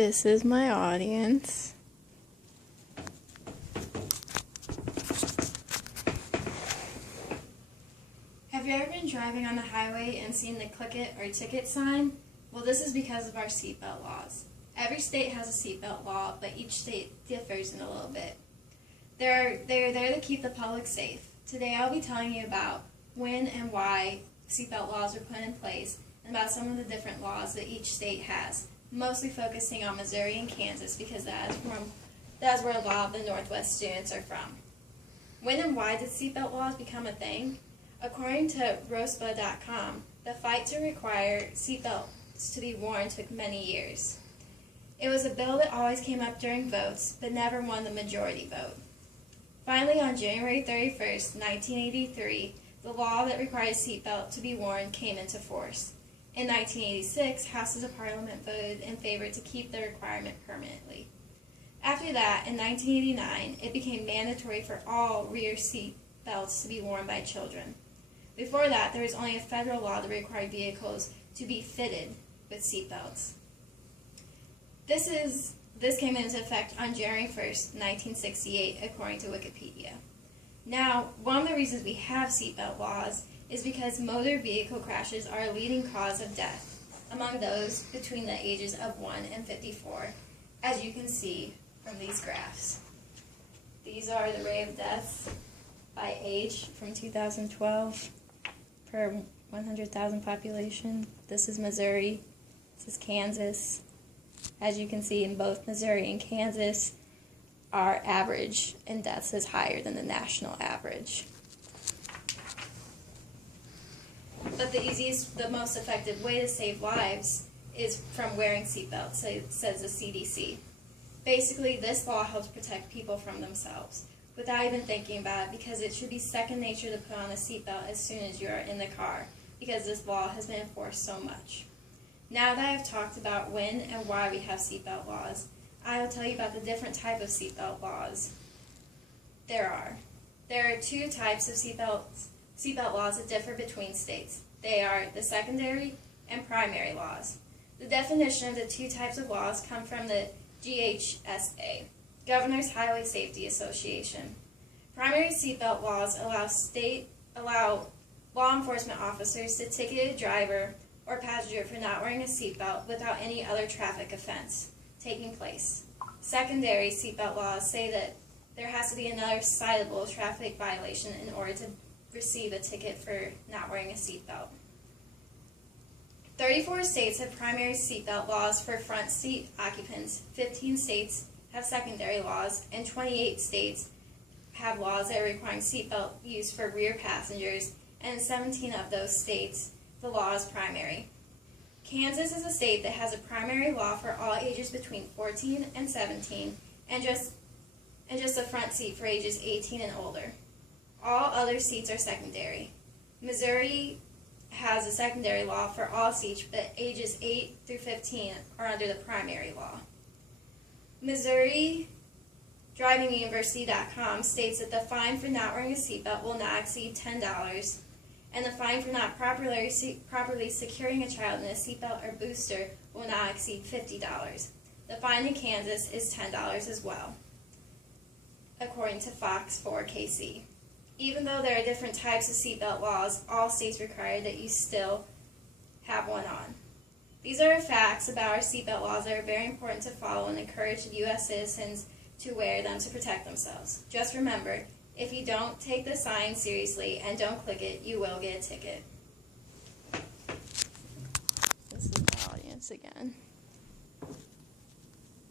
This is my audience. Have you ever been driving on the highway and seen the click it or ticket sign? Well, this is because of our seatbelt laws. Every state has a seatbelt law, but each state differs in a little bit. They're there to keep the public safe. Today I'll be telling you about when and why seatbelt laws were put in place and about some of the different laws that each state has, mostly focusing on Missouri and Kansas because that is where a lot of the Northwest students are from. When and why did seatbelt laws become a thing? According to ROSPA.com, the fight to require seatbelts to be worn took many years. It was a bill that always came up during votes, but never won the majority vote. Finally, on January 31st, 1983, the law that required a seatbelt to be worn came into force. In 1986, Houses of Parliament voted in favor to keep the requirement permanently. After that, in 1989, it became mandatory for all rear seat belts to be worn by children. Before that, there was only a federal law that required vehicles to be fitted with seat belts. This came into effect on January 1st, 1968, according to Wikipedia. Now, one of the reasons we have seatbelt laws is because motor vehicle crashes are a leading cause of death among those between the ages of 1 and 54, as you can see from these graphs. These are the rate of deaths by age from 2012 per 100,000 population. This is Missouri, this is Kansas. As you can see, in both Missouri and Kansas, our average in deaths is higher than the national average. But the most effective way to save lives is from wearing seatbelts, says the CDC. Basically, this law helps protect people from themselves without even thinking about it, because it should be second nature to put on a seatbelt as soon as you are in the car, because this law has been enforced so much. Now that I have talked about when and why we have seatbelt laws, I will tell you about the different types of seatbelt laws there are. There are two types of seatbelt laws that differ between states. They are the secondary and primary laws. The definition of the two types of laws come from the GHSA, Governor's Highway Safety Association. Primary seatbelt laws allow law enforcement officers to ticket a driver or passenger for not wearing a seatbelt without any other traffic offense taking place. Secondary seatbelt laws say that there has to be another citable traffic violation in order to receive a ticket for not wearing a seatbelt. 34 states have primary seatbelt laws for front seat occupants, 15 states have secondary laws, and 28 states have laws that are requiring seatbelt use for rear passengers, and in 17 of those states, the law is primary. Kansas is a state that has a primary law for all ages between 14 and 17, and just a front seat for ages 18 and older. All other seats are secondary. Missouri has a secondary law for all seats, but ages 8 through 15 are under the primary law. Missouri DrivingUniversity.com states that the fine for not wearing a seatbelt will not exceed $10, and the fine for not properly securing a child in a seatbelt or booster will not exceed $50. The fine in Kansas is $10 as well, according to Fox 4KC. Even though there are different types of seatbelt laws, all states require that you still have one on. These are facts about our seatbelt laws that are very important to follow and encourage U.S. citizens to wear them to protect themselves. Just remember, if you don't take the sign seriously and don't click it, you will get a ticket. This is my audience again.